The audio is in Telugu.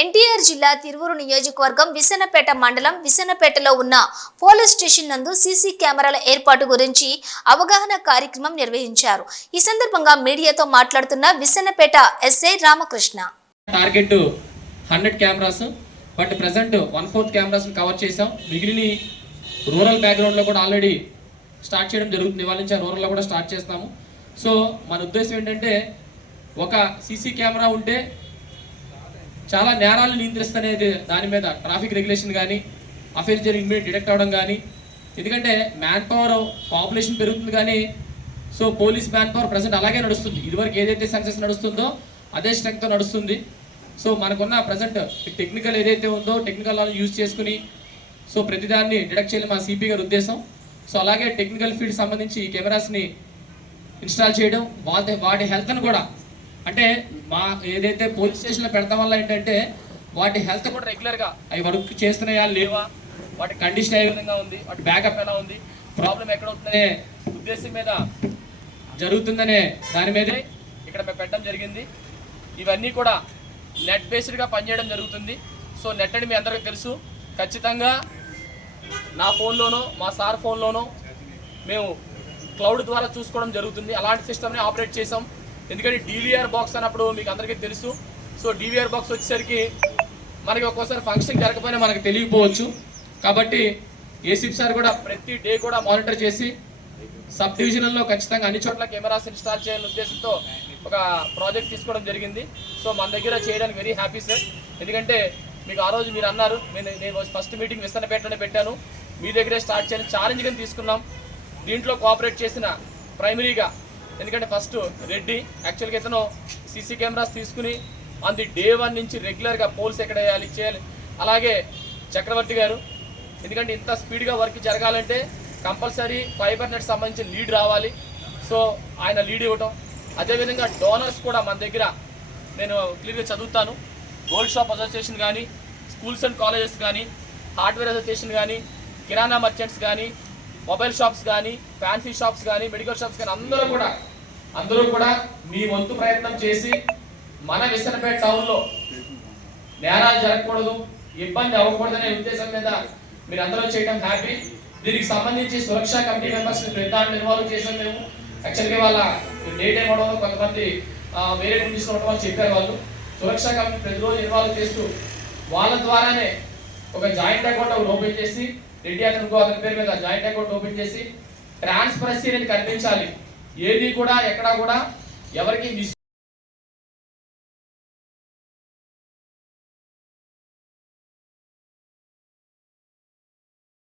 ఎన్టీఆర్ జిల్లా తిరువురు నియోజకవర్గం విసనపేట మండలం విసనపేటలో ఉన్న పోలీస్ స్టేషన్ నందు సీసీ కెమెరాల ఏర్పాటు గురించి అవగాహన కార్యక్రమం నిర్వహించారు. ఈ సందర్భంగా మీడియాతో మాట్లాడుతున్న Visanapeta SI Ramakrishna. Target hundred cameras but present one fourth cameras cover చేసాం మిగిలిన రూరల్ బ్యాక్గ్రౌండ్లో కూడా ఆల్రెడీ స్టార్ట్ చేయడం జరుగుతుంది. ఇవాళ నుంచి రూరల్లో కూడా స్టార్ట్ చేస్తాము. సో మన ఉద్దేశం ఏంటంటే ఒక సీసీ కెమెరా ఉంటే చాలా నేరాలు నియంత్రిస్తనేది దాని మీద ట్రాఫిక్ రెగ్యులేషన్ కానీ అఫైర్ జరిగి ఇమీడియట్ డిటెక్ట్ అవ్వడం కానీ ఎందుకంటే మ్యాన్ పవర్ పాపులేషన్ పెరుగుతుంది కానీ so police man power present అలాగే నడుస్తుంది. ఇదివరకు ఏదైతే సక్సెస్ నడుస్తుందో అదే స్ట్రెంగ్తో నడుస్తుంది. సో మనకున్న ప్రజెంట్ టెక్నికల్ ఏదైతే ఉందో టెక్నికల్ యూజ్ చేసుకుని సో ప్రతిదాన్ని డిటెక్ట్ చేయాలి మా సిపి గారి ఉద్దేశం. సో అలాగే టెక్నికల్ ఫీల్డ్ సంబంధించి కెమెరాస్ని ఇన్స్టాల్ చేయడం వాటి వాటి హెల్త్ను కూడా అంటే మా ఏదైతే పోలీస్ స్టేషన్లో పెడతాం వల్ల ఏంటంటే వాటి హెల్త్ కూడా రెగ్యులర్గా అవి వర్క్ చేస్తున్నాయా లేవా? వాటి కండిషన్ ఏ విధంగా ఉంది? వాటి బ్యాకప్ ఎలా ఉంది? ప్రాబ్లం ఎక్కడ ఉంటుందనే ఉద్దేశం మీద జరుగుతుందనే దాని మీదే ఇక్కడ మేము పెట్టడం జరిగింది. ఇవన్నీ కూడా నెట్ బేస్డ్గా పనిచేయడం జరుగుతుంది. సో నెట్ అని మీ అందరికీ తెలుసు. ఖచ్చితంగా నా ఫోన్లోనో మా సార్ ఫోన్లోనో మేము క్లౌడ్ ద్వారా చూసుకోవడం జరుగుతుంది. అలాంటి సిస్టమ్ని ఆపరేట్ చేసాం ఎందుకంటే డీవీఆర్ బాక్స్ అన్నప్పుడు మీకు అందరికీ తెలుసు. సో డీవీఆర్ బాక్స్ వచ్చేసరికి మనకి ఒక్కోసారి ఫంక్షన్ జరగకపోయినా మనకు తెలియకపోవచ్చు. కాబట్టి ఏసీపీ సార్ కూడా ప్రతి డే కూడా మానిటర్ చేసి సబ్ డివిజన్లో ఖచ్చితంగా అన్ని చోట్ల కెమెరాస్ ఇన్స్టాల్ చేయాలనే ఉద్దేశంతో ఒక ప్రాజెక్ట్ తీసుకోవడం జరిగింది. సో మన దగ్గర చేయడానికి వెరీ హ్యాపీ సార్ ఎందుకంటే మీకు ఆ రోజు మీరు అన్నారు నేను నేను ఫస్ట్ మీటింగ్ విస్తరణపేటలోనే పెట్టాను. మీ దగ్గరే స్టార్ట్ చేయని ఛాలెంజ్గా తీసుకున్నాం. దీంట్లో కోఆపరేట్ చేసిన ప్రైమరీగా ఎందుకంటే ఫస్ట్ రెడ్డి యాక్చువల్గా ఇతను సీసీ కెమెరాస్ తీసుకుని ఆన్ ది డే వన్ నుంచి రెగ్యులర్గా పోల్స్ ఎక్కడ వేయాలి చేయాలి. అలాగే చక్రవర్తి గారు ఎందుకంటే ఇంత స్పీడ్గా వర్క్ జరగాలంటే కంపల్సరీ ఫైబర్ నెట్ సంబంధించిన లీడ్ రావాలి. సో ఆయన లీడ్ ఇవ్వటం. అదేవిధంగా డోనర్స్ కూడా మన దగ్గర నేను క్లియర్గా చదువుతాను. గోల్డ్ షాప్ అసోసియేషన్ కానీ స్కూల్స్ అండ్ కాలేజెస్ కానీ హార్డ్వేర్ అసోసియేషన్ కానీ కిరాణా మర్చెంట్స్ కానీ మొబైల్ షాప్స్ కానీ ఫ్యాన్సీ షాప్స్ కానీ మెడికల్ షాప్స్ కానీ అందరూ కూడా అందరూ కూడా మీ వంతు ప్రయత్నం చేసి మన విసనపేట టౌన్లో నేరాలు జరగకూడదు ఇబ్బంది అవ్వకూడదనే ఉద్దేశం మీద మీరు అందరూ చేయడం హ్యాపీ దీనికి సంబంధించి సురక్షా కమిటీ మెంబర్స్ పెద్ద ఇన్వాల్వ్ చేసాం మేము. యాక్చువల్గా వాళ్ళ డేట్ ఏం అవడం కొంతమంది ఆ, వేరే గురించి వాళ్ళు చెప్పారు వాళ్ళు. సురక్షా కమిటీ ప్రతిరోజు ఇన్వాల్వ్ చేస్తూ వాళ్ళ ద్వారానే ఒక జాయింట్ అకౌంట్ ఒకటి ఓపెన్ చేసి రెడ్డి అతను అతని పేరు మీద జాయింట్ అకౌంట్ ఓపెన్ చేసి ట్రాన్స్పరసీ అనేది కనిపించాలి. ఏది కూడా ఎక్కడా కూడా ఎవరికి మిస్